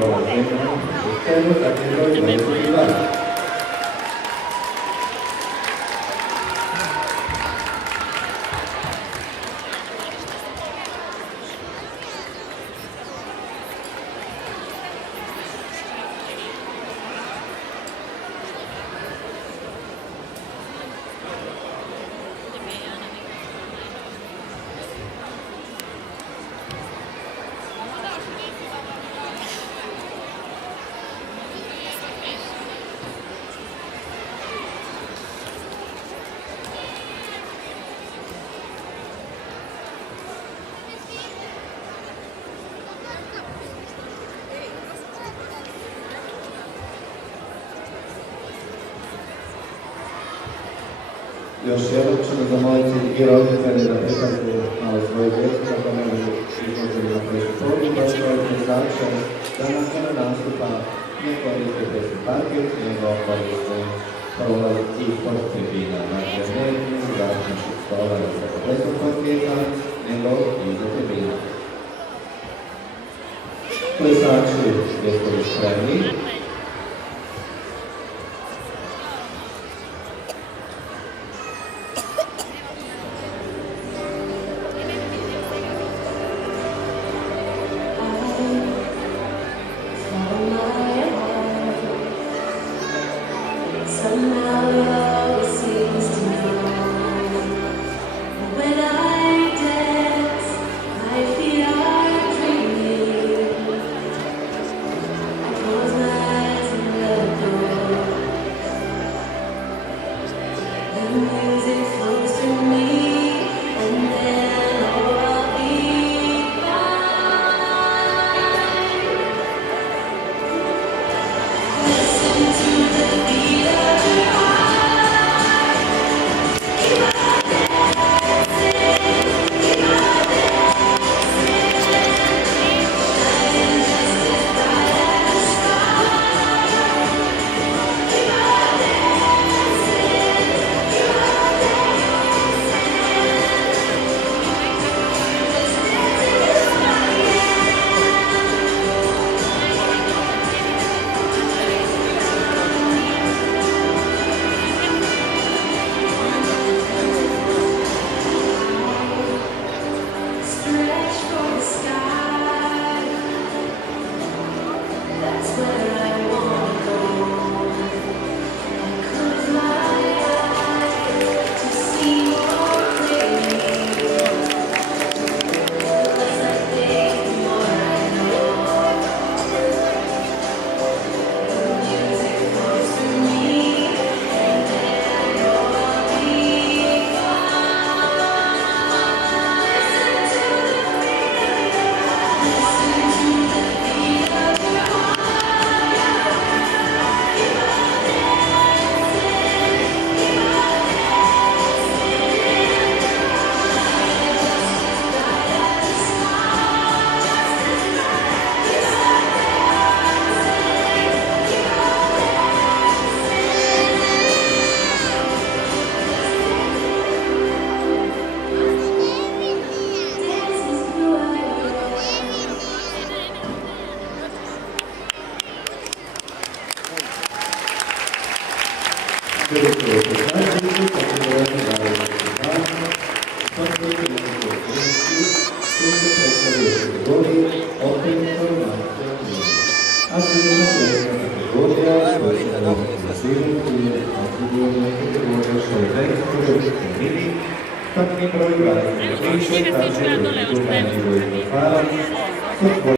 prova femmina, esterno, categoria e titolare. Još jednom ćemo zamoliti i roditelje da prikažu malo svoje djece kako ne budu izloženi na prešutoru, pa što organizacija da nakon nastupa ne koriste desni parkir, nego koriste prolaz ispod tribina. Dakle, ne izračničkih stola sa desnog parkira, nego iza tribina. Plesači, jeste li spremni? Somehow it always seems to know. When I dance, I feel I'm dreaming. I close my eyes and let go. The music flows to me, and then all I'll be fine. Listen to the beat of your heart. Keep on dancing, keep on dancing. Shining just as bright as the stars. Keep on dancing, keep on dancing. Let's dance in the sky again. Stretch for the sky. That's where I wanna go. I close my eyes to see more clearly. The less I think, the more I know. The music flows through me, and then all I'll be fine. Listen to the beat of your heart. Listen to the beat of your heart. Keep on dancing, keep on dancing. Shining just as bright as the stars. Keep on dancing, keep on dancing. Dance is who I am. Per il suo passaggio, categoria titolare partiti di concorsi, tutte queste categorie, 8 informazioni. Attività questa categoria, questa concorsiva, categoria sono 20 femminili, tanti broi vari, categorie, tanti broi vari,